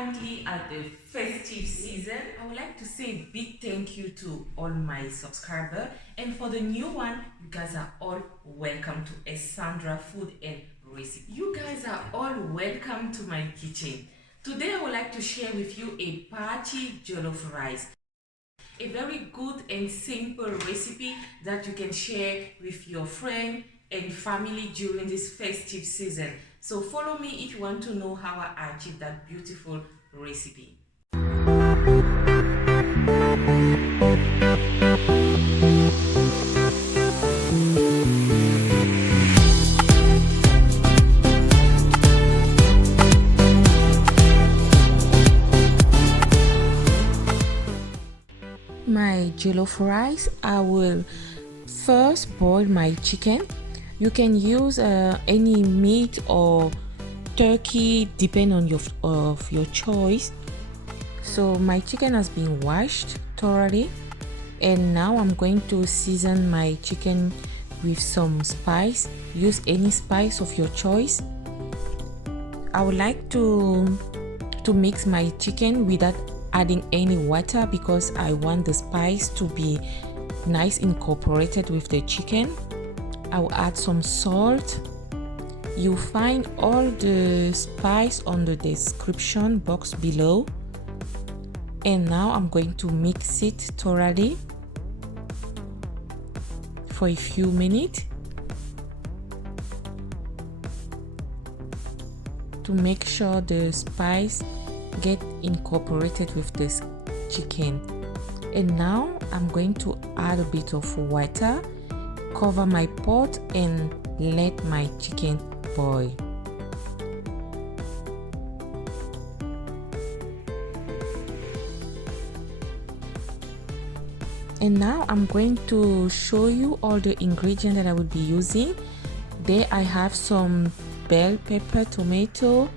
currently at the festive season. I would like to say a big thank you to all my subscribers, and for the new one, you guys are all welcome to S.Sandra Food and Recipe. You guys are all welcome to my kitchen. Today I would like to share with you a party jollof rice. A very good and simple recipe that you can share with your friend and family during this festive season. So follow me if you want to know how I achieved that beautiful recipe. My jollof rice, I will first boil my chicken. You can use any meat or turkey depending on your choice. So my chicken has been washed thoroughly, and now I'm going to season my chicken with some spice. Use any spice of your choice. I would like to mix my chicken without adding any water because I want the spice to be nice incorporated with the chicken. I will add some salt. You find all the spice on the description box below. And now I'm going to mix it thoroughly for a few minutes to make sure the spice get incorporated with this chicken. And now I'm going to add a bit of water, cover my pot and let my chicken boil. And now I'm going to show you all the ingredients that I will be using. There I have some bell pepper, tomato,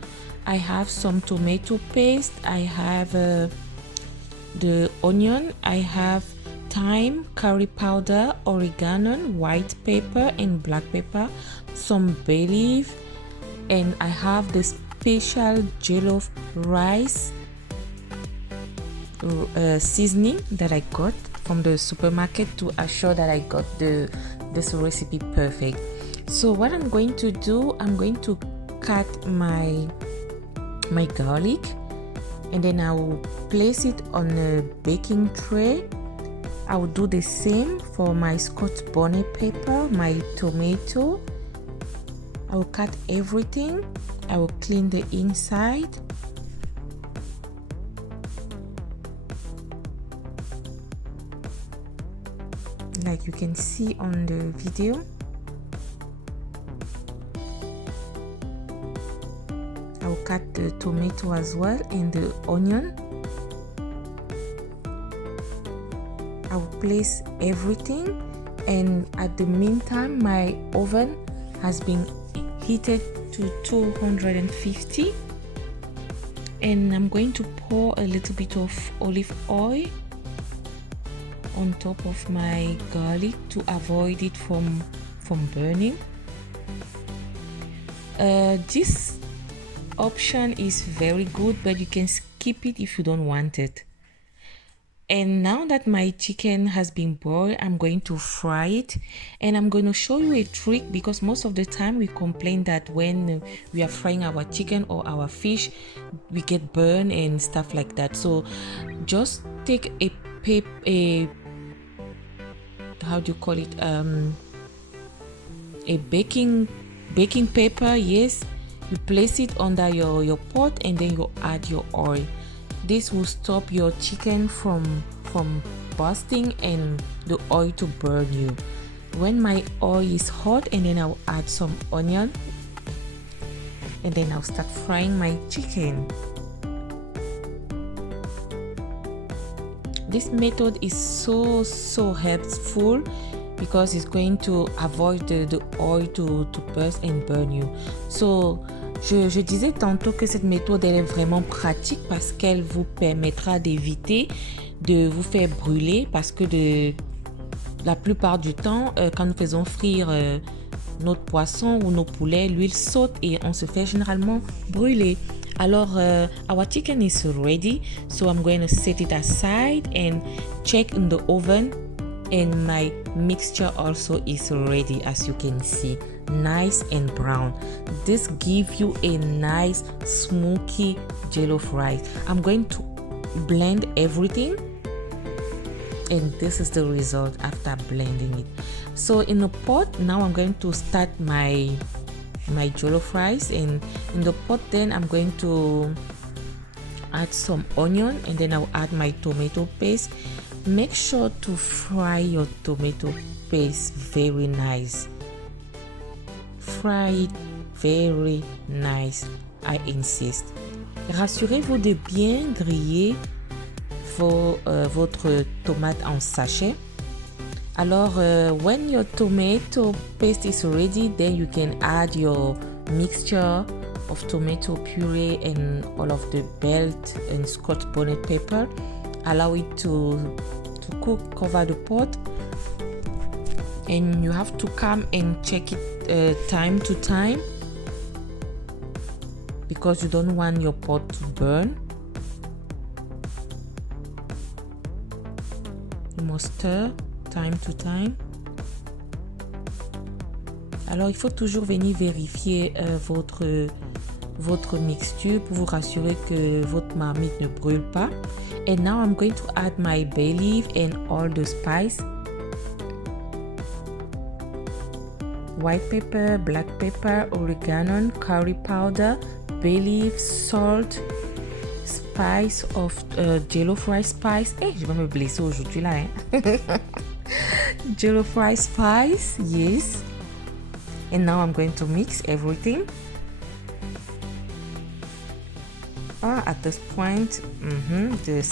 I have some tomato paste, I have the onion, I have thyme, curry powder, oregano, white pepper and black pepper, some bay leaf, and I have the special jollof rice seasoning that I got from the supermarket to assure that I got this recipe perfect. So what I'm going to do, I'm going to cut my garlic, and then I will place it on a baking tray. I will do the same for my Scotch bonnet pepper, my tomato. I will cut everything. I will clean the inside. Like you can see on the video. I will cut the tomato as well and the onion. I will place everything, and at the meantime my oven has been heated to 250, and I'm going to pour a little bit of olive oil on top of my garlic to avoid it from burning. This option is very good, but you can skip it if you don't want it. And now that my chicken has been boiled, I'm going to fry it, and I'm going to show you a trick because most of the time we complain that when we are frying our chicken or our fish we get burned and stuff like that. So just take a how do you call it, a baking paper. Yes, you place it under your pot and then you add your oil. This will stop your chicken from bursting and the oil to burn you. When my oil is hot, and then I'll add some onion, and then I'll start frying my chicken. This method is so helpful because it's going to avoid the oil to burst and burn you. So je disais tantôt que cette méthode elle est vraiment pratique parce qu'elle vous permettra d'éviter de vous faire brûler, parce que la plupart du temps quand nous faisons frire notre poisson ou nos poulets, l'huile saute et on se fait généralement brûler. Alors, our chicken is ready, so I'm going to set it aside and check in the oven. And my mixture also is ready, as you can see, nice and brown. This gives you a nice smoky jollof rice. I'm going to blend everything, and this is the result after blending it. So in the pot, now I'm going to start my jollof rice, and in the pot then I'm going to add some onion, and then I'll add my tomato paste. Make sure to fry your tomato paste very nice. Fry it very nice, I insist. Rassurez-vous de bien griller votre tomate en sachet. Alors, when your tomato paste is ready, then you can add your mixture of tomato puree and all of the belt and Scotch bonnet pepper. Allow it to cook, cover the pot, and you have to come and check it time to time, because you don't want your pot to burn. You must stir time to time. Alors il faut toujours venir vérifier votre mixture pour vous rassurer que votre marmite ne brûle pas. And now I'm going to add my bay leaf and all the spice. White pepper, black pepper, oregano, curry powder, bay leaf, salt, spice of jollof rice spice. Je vais me blesser aujourd'hui là. Jollof rice spice, yes. And now I'm going to mix everything. At this point, the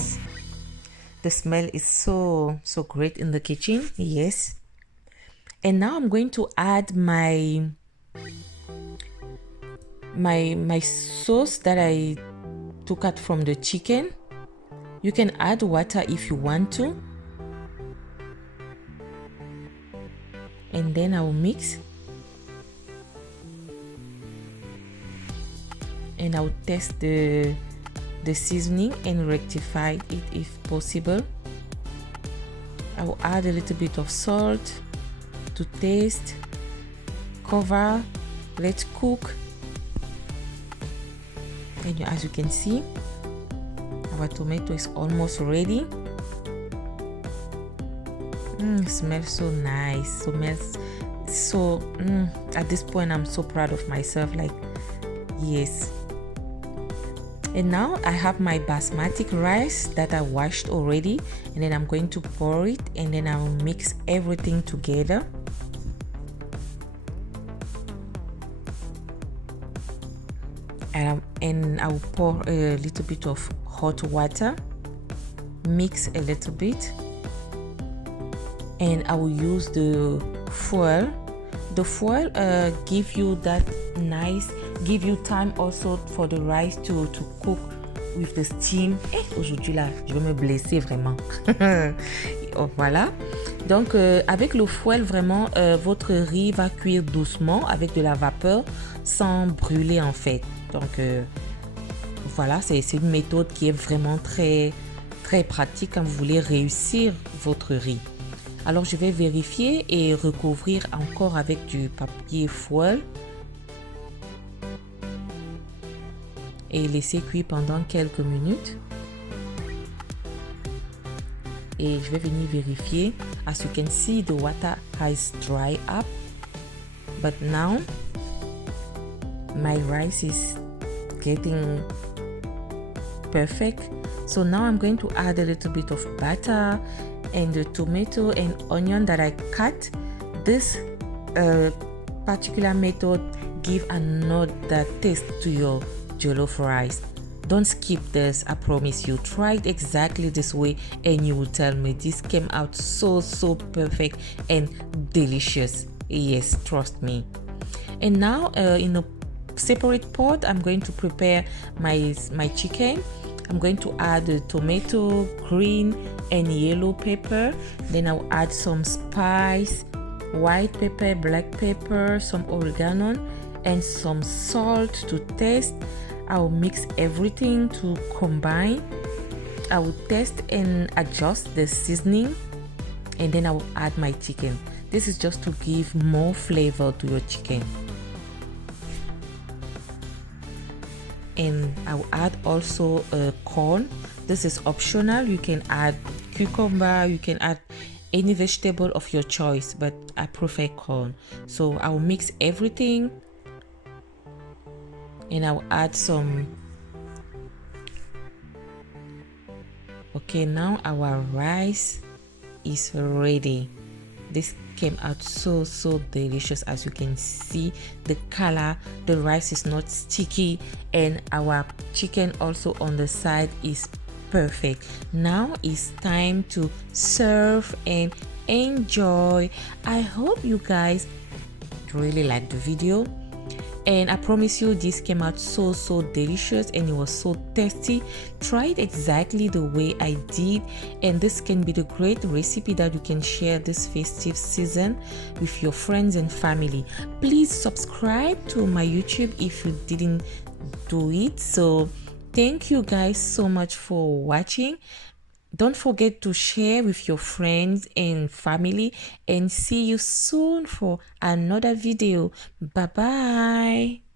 smell is so great in the kitchen. Yes. And now I'm going to add my sauce that I took out from the chicken. You can add water if you want to. And then I will mix. And I'll test the seasoning and rectify it if possible. I'll add a little bit of salt to taste. Cover, let cook. And as you can see, our tomato is almost ready. Smells so nice. At this point I'm so proud of myself, like, yes. And now I have my basmati rice that I washed already, and then I'm going to pour it, and then I'll mix everything together. And I'll pour a little bit of hot water, mix a little bit, and I will use the foil. The foil give you that nice, give you time also for the rice to cook with the steam. Aujourd'hui là, je vais me blesser vraiment. Voilà. Donc avec le foil vraiment, votre riz va cuire doucement avec de la vapeur sans brûler en fait. Donc voilà, c'est une méthode qui est vraiment très pratique quand vous voulez réussir votre riz. Alors je vais vérifier et recouvrir encore avec du papier foil et laisser cuire pendant quelques minutes. Et je vais venir vérifier. As you can see, the water has dried up, but now my rice is getting perfect. So now I'm going to add a little bit of butter and the tomato and onion that I cut. This particular method give another taste to your jollof rice. Don't skip this, I promise you. Try it exactly this way and you will tell me this came out so perfect and delicious. Yes, trust me. And now in a separate pot, I'm going to prepare my chicken. I'm going to add the tomato, green and yellow pepper. Then I'll add some spice, white pepper, black pepper, some oregano and some salt to taste. I'll mix everything to combine. I will test and adjust the seasoning, and then I will add my chicken. This is just to give more flavor to your chicken. And I will add also corn. This is optional. You can add cucumber, you can add any vegetable of your choice, but I prefer corn. So I will mix everything, and I will add some. Okay, now our rice is ready. This came out so delicious. As you can see, the color, the rice is not sticky, and our chicken also on the side is perfect. Now it's time to serve and enjoy. I hope you guys really liked the video, and I promise you this came out so delicious, and it was so tasty. Try it exactly the way I did, and this can be the great recipe that you can share this festive season with your friends and family. Please subscribe to my YouTube if you didn't do it. So thank you guys so much for watching. Don't forget to share with your friends and family, and see you soon for another video. Bye bye.